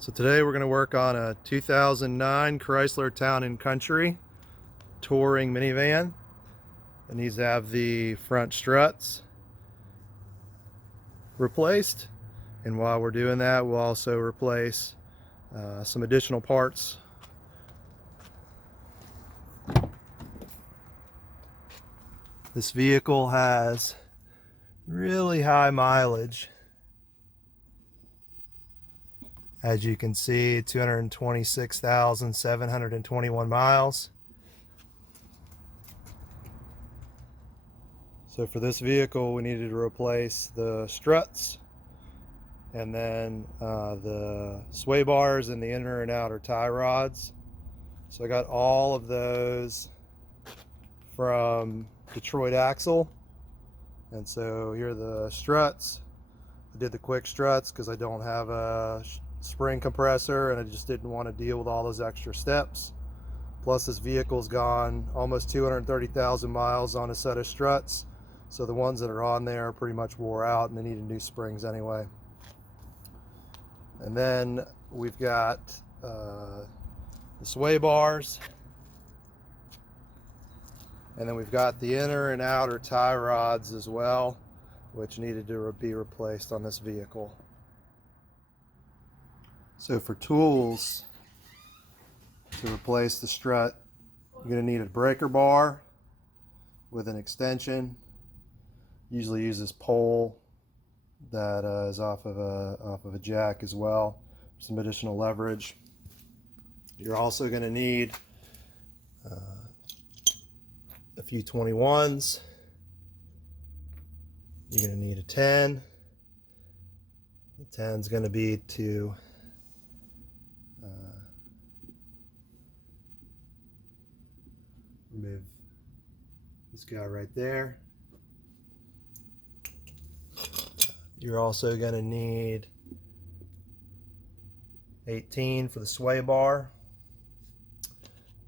So today we're going to work on a 2009 Chrysler Town Country touring minivan. It needs to have the front struts replaced, and while we're doing that we'll also replace some additional parts. This vehicle has really high mileage. As you can see, 226,721 miles. So for this vehicle, we needed to replace the struts and then the sway bars and the inner and outer tie rods. So I got all of those from Detroit Axle. And so here are the struts. I did the quick struts because I don't have a spring compressor and I just didn't want to deal with all those extra steps. Plus this vehicle's gone almost 230,000 miles on a set of struts, so the ones that are on there are pretty much wore out and they needed new springs anyway. And then we've got the sway bars, and then we've got the inner and outer tie rods as well, which needed to be replaced on this vehicle. So for tools to replace the strut, you're going to need a breaker bar with an extension. Usually use this pole that is off of a jack as well, some additional leverage. You're also going to need a few 21s. You're going to need a 10. The 10 is going to be to remove this guy right there. You're also going to need 18 for the sway bar,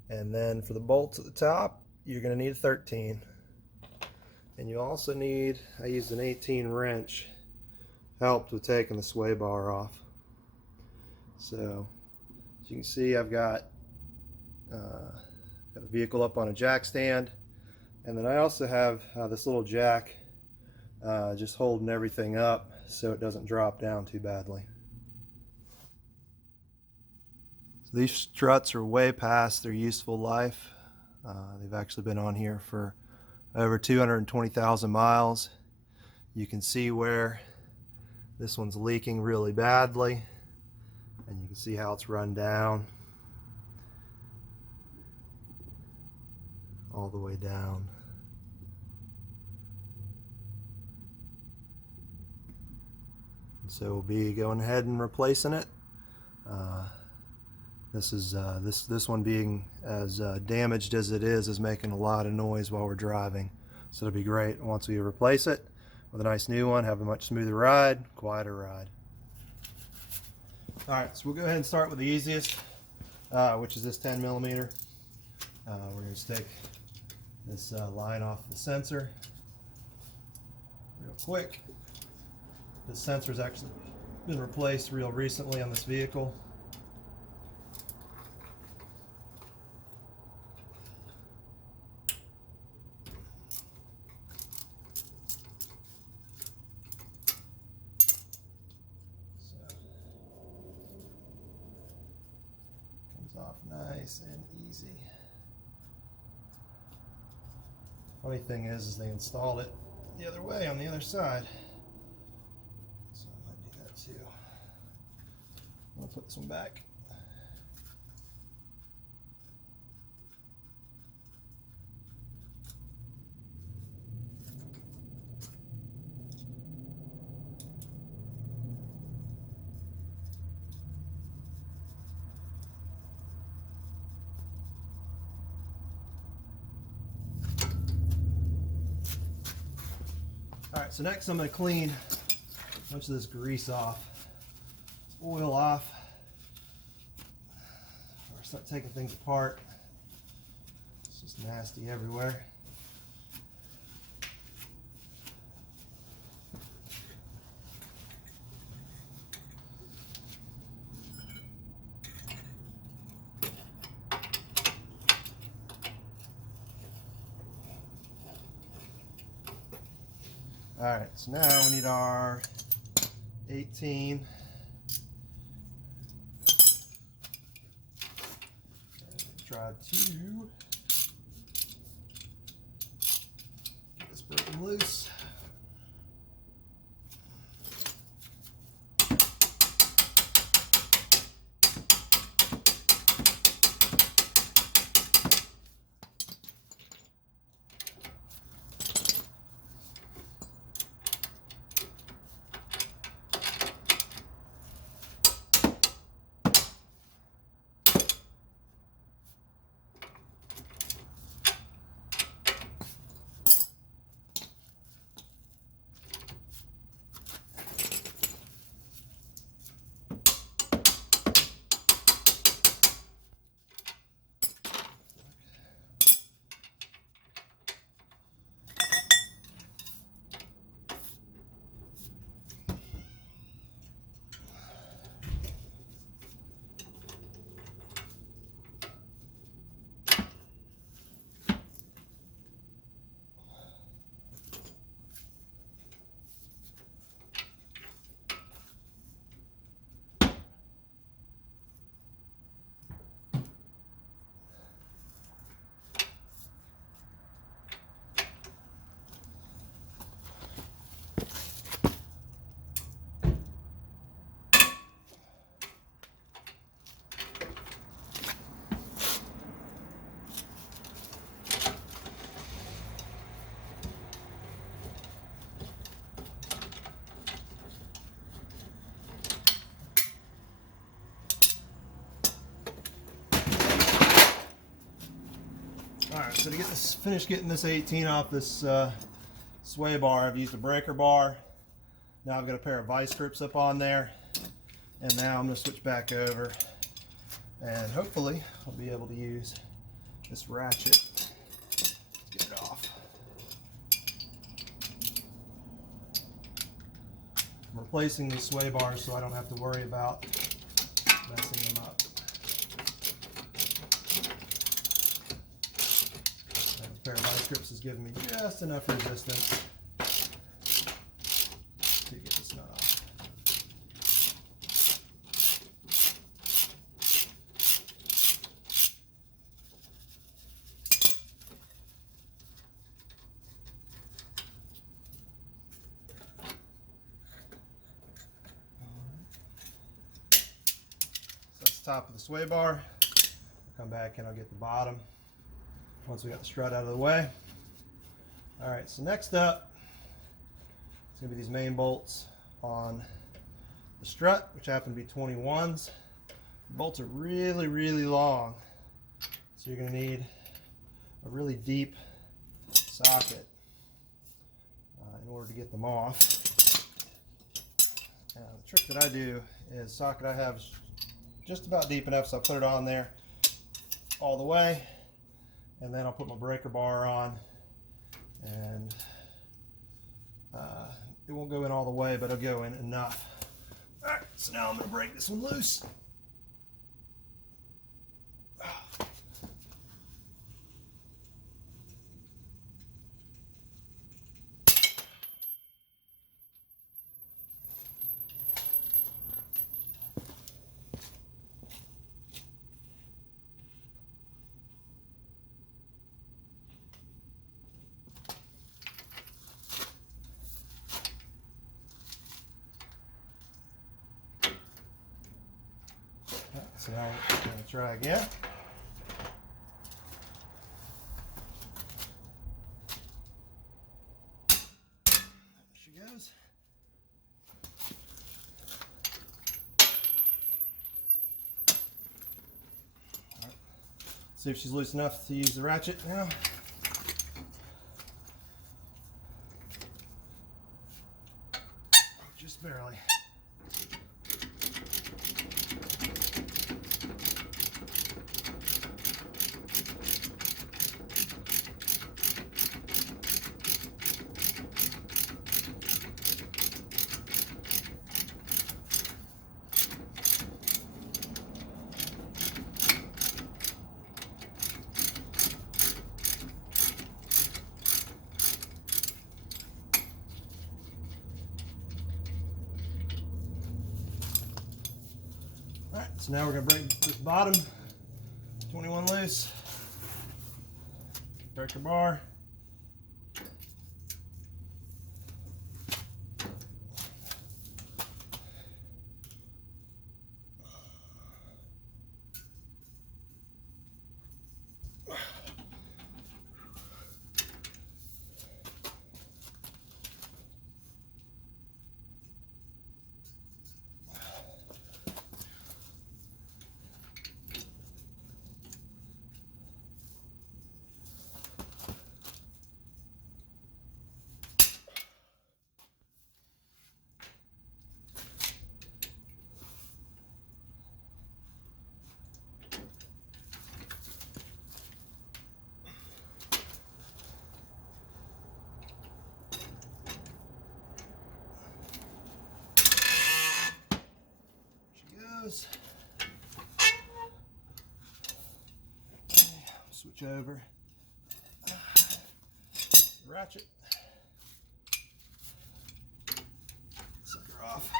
and then for the bolts at the top you're going to need a 13. And you also need, I used an 18 wrench, helped with taking the sway bar off. So as you can see, I've got the vehicle up on a jack stand, and then I also have this little jack just holding everything up so it doesn't drop down too badly. So these struts are way past their useful life. They've actually been on here for over 220,000 miles. You can see where this one's leaking really badly, and you can see how it's run down all the way down. And so we'll be going ahead and replacing it. This one, being as damaged as it is making a lot of noise while we're driving. So it'll be great once we replace it with a nice new one, have a much smoother ride, quieter ride. All right, so we'll go ahead and start with the easiest, which is this 10 millimeter. We're going to take this line off the sensor real quick. This sensor's actually been replaced real recently on this vehicle. So comes off nice and easy. Funny thing is they installed it the other way on the other side. So I might do that too. I'll put this one back. Alright, so next I'm going to clean a bunch of this grease off, oil off, or start taking things apart. It's just nasty everywhere. All right, so now we need our 18. Try to get this broken loose. Alright, so to get this finished getting this 18 off this sway bar, I've used a breaker bar. Now I've got a pair of vice grips up on there. And now I'm going to switch back over. And hopefully I'll be able to use this ratchet to get it off. I'm replacing these sway bars so I don't have to worry about messing them up. A pair of vice grips has given me just enough resistance to get this nut off. So that's the top of the sway bar. I'll come back and I'll get the bottom once we got the strut out of the way. Alright, so next up, it's going to be these main bolts on the strut, which happen to be 21s. The bolts are really, really long, so you're going to need a really deep socket in order to get them off. Now, the trick that I do is the socket I have is just about deep enough, so I put it on there all the way. And then I'll put my breaker bar on, and it won't go in all the way, but it'll go in enough. All right, so now I'm going to break this one loose. So now I'm going to try again. There she goes. All right. See if she's loose enough to use the ratchet now. Just barely. Alright, so now we're going to break this bottom 21 loose. Breaker bar. Okay, switch over. Ratchet. Sucker off.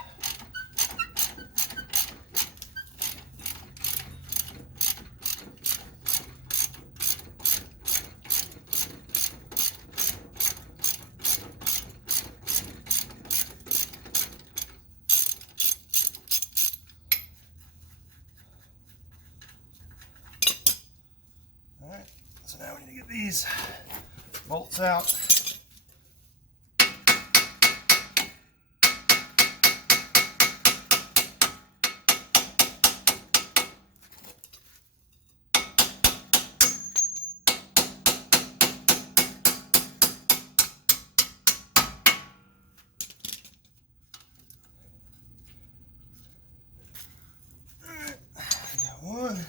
Alright, so now we need to get these bolts out. Alright, I got one.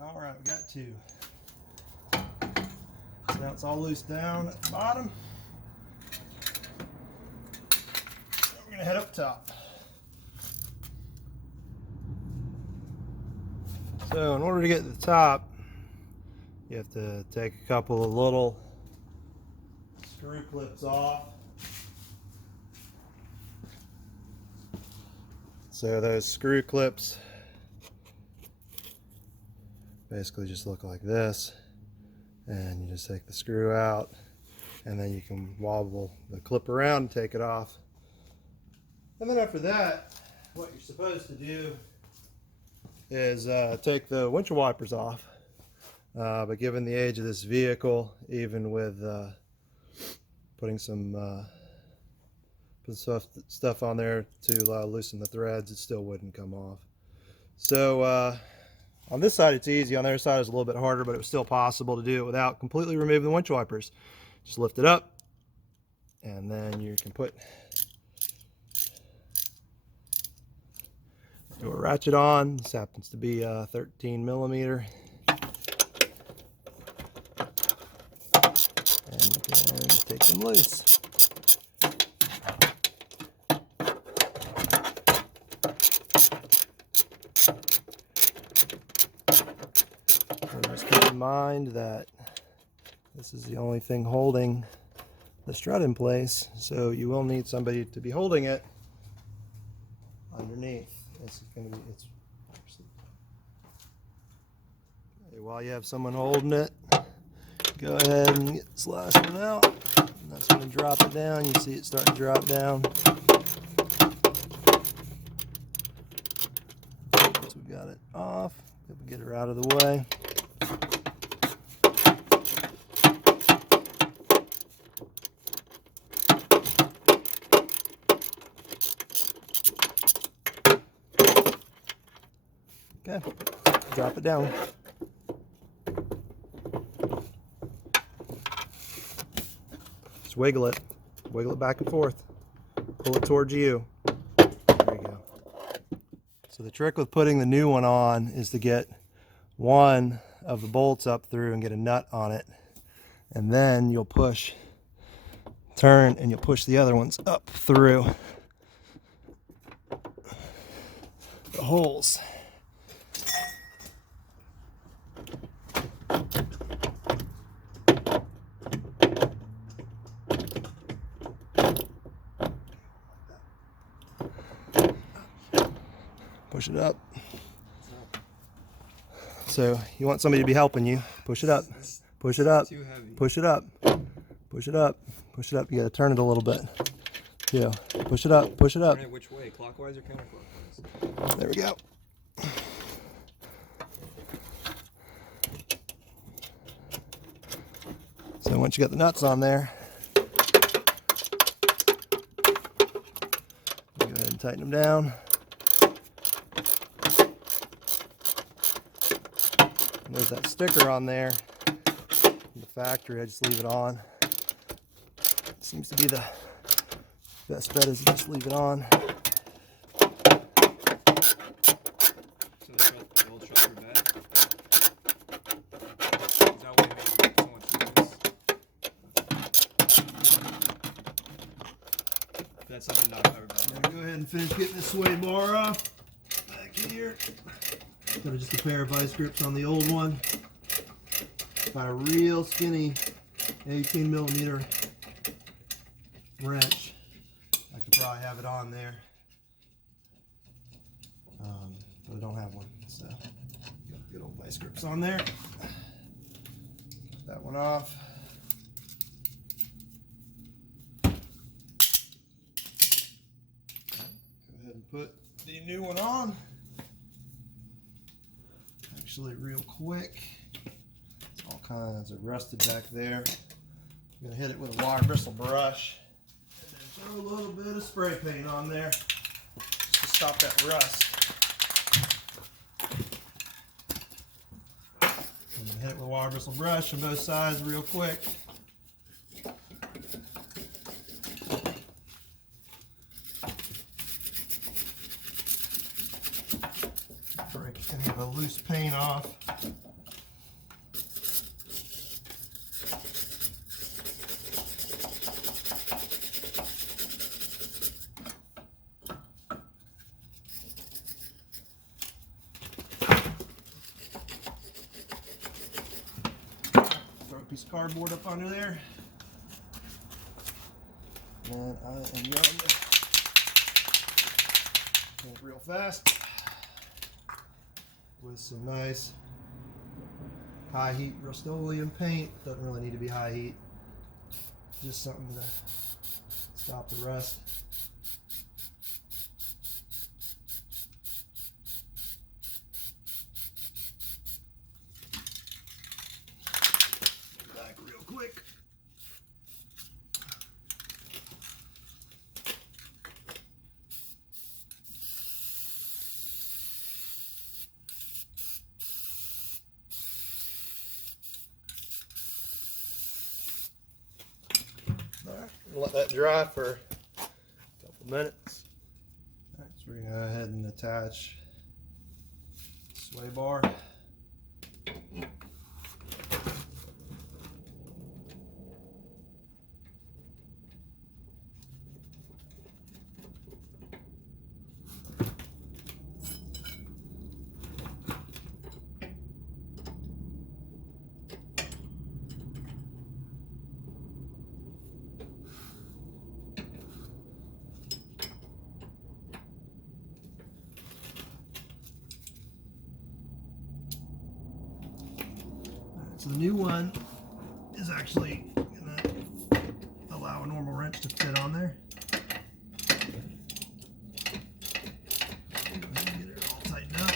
All right, we got two. So now it's all loose down at the bottom. So we're gonna head up top. So in order to get to the top, you have to take a couple of little screw clips off. So those screw clips basically just look like this, and you just take the screw out, and then you can wobble the clip around and take it off. And then after that, what you're supposed to do is take the windshield wipers off. But given the age of this vehicle, even with putting some stuff on there to loosen the threads, it still wouldn't come off. So on this side it's easy, on the other side it's a little bit harder, but it was still possible to do it without completely removing the windshield wipers. Just lift it up, and then you can do a ratchet on. This happens to be 13 millimeter. And you can take them loose. Just keep in mind that this is the only thing holding the strut in place, so you will need somebody to be holding it underneath. This is going to be okay, while you have someone holding it, go ahead and get this last one out. And that's going to drop it down. You see it starting to drop down. Once we got it off, Get her out of the way. Okay, drop it down. Just wiggle it back and forth. Pull it towards you. There you go. So the trick with putting the new one on is to get one of the bolts up through and get a nut on it, and then you'll turn and you'll push the other ones up through the holes. Push it up. So you want somebody to be helping you. Push it up. Push it up. Push it up. Push it up. Push it up. You got to turn it a little bit. Yeah. Push it up. Push it up. Turn it which way? Clockwise or counterclockwise? There we go. So once you got the nuts on there, go ahead and tighten them down. And there's that sticker on there. In the factory, I just leave it on. Seems to be the best bet is to just leave it on. So the old struts are bad? Is that why it makes so much noise? That's something not covered by. I'm gonna go ahead and finish getting this sway bar off. Back here. Got just a pair of vice grips on the old one. Got a real skinny 18mm wrench. I could probably have it on there, but I don't have one. So got good old vice grips on there. Get that one off. Go ahead and put the new one on. Actually, real quick. It's all kinds of rusted back there. I'm gonna hit it with a wire bristle brush. Throw a little bit of spray paint on there just to stop that rust. I'm going to hit it with a wire bristle brush on both sides real quick. Break any of the loose paint off. Piece of cardboard up under there. And I am going to paint real fast with some nice high heat Rust-Oleum paint. Doesn't really need to be high heat. Just something to stop the rust. Quick. All right, we'll let that dry for a couple minutes. All right, so we're going to go ahead and attach the sway bar. So the new one is actually going to allow a normal wrench to fit on there. Go ahead and get it all tightened up.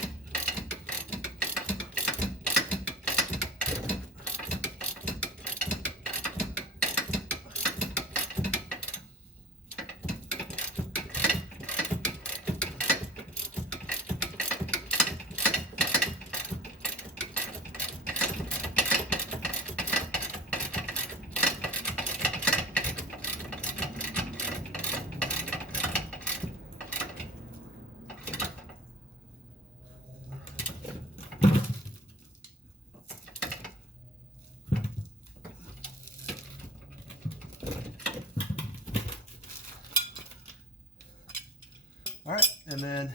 And then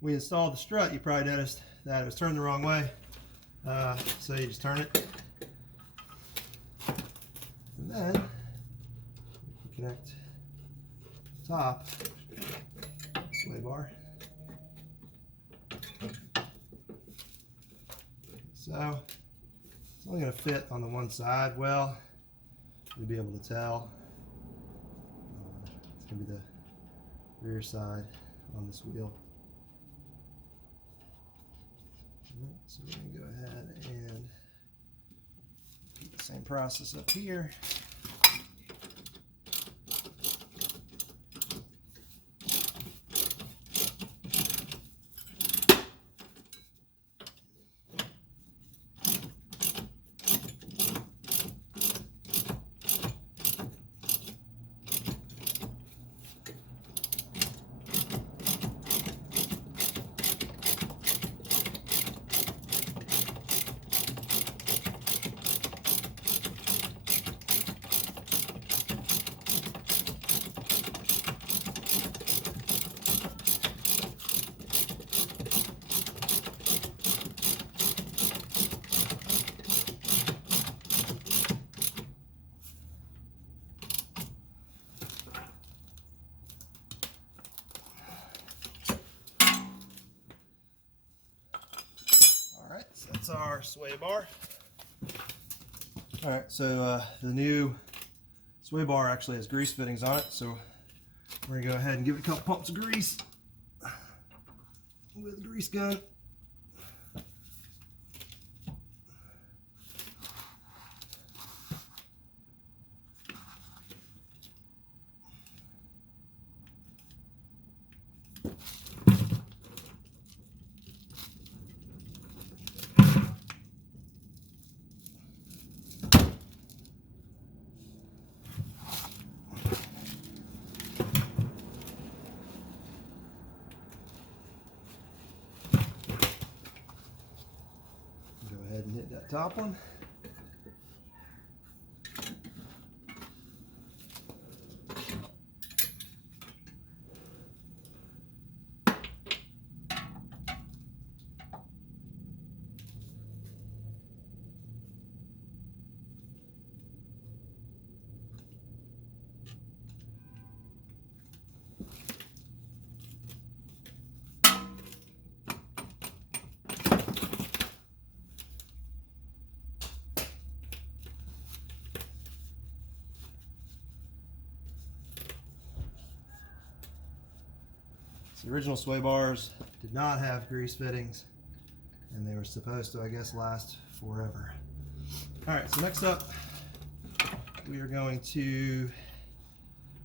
we installed the strut. You probably noticed that it was turned the wrong way. So you just turn it. And then you connect the top sway bar. So it's only going to fit on the one side well. You'll be able to tell. It's going to be the rear side on this wheel. So we're going to go ahead and repeat the same process up here. That's our sway bar. All right, so the new sway bar actually has grease fittings on it, so we're gonna go ahead and give it a couple pumps of grease with a grease gun. And hit that top one. The original sway bars did not have grease fittings, and they were supposed to, I guess, last forever. All right, so next up, we are going to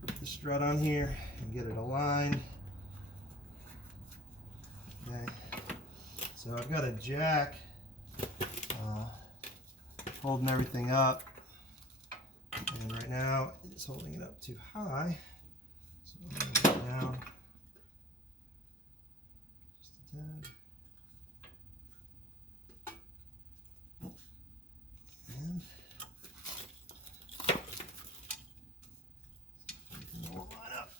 put the strut on here and get it aligned. Okay, so I've got a jack holding everything up, and right now it's holding it up too high, so I'm going to put it down. And we'll line up.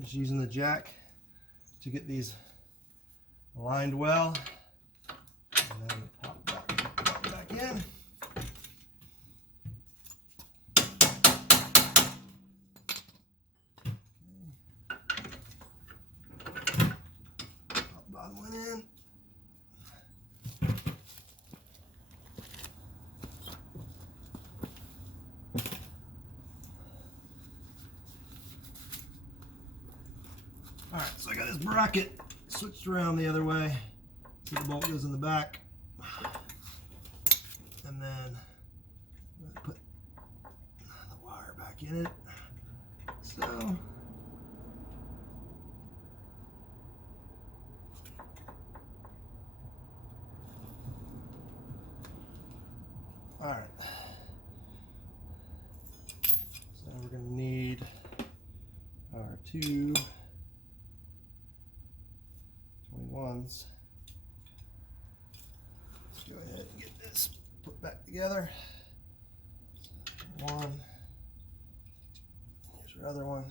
Just using the jack to get these aligned well, and then pop back in. Pop bottom one in. Alright, so I got this bracket switched around the other way so the bolt goes in the back. And then I'm going to put the wire back in it. So All right. So we're going to need our two 21s. Let's go ahead and get this put back together. One. Here's our other one.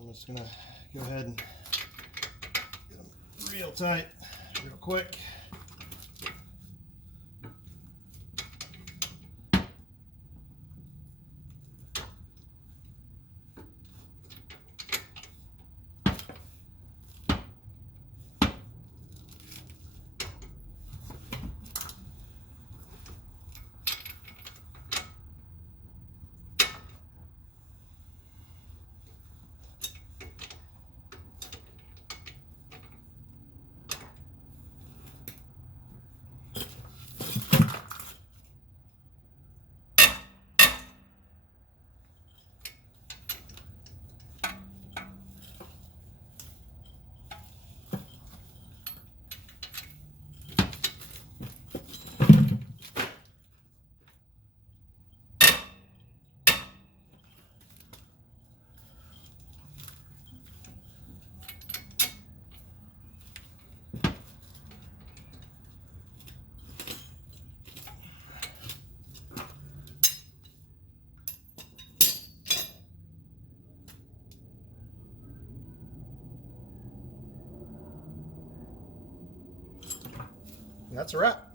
I'm just gonna go ahead and get them real tight, real quick. That's a wrap.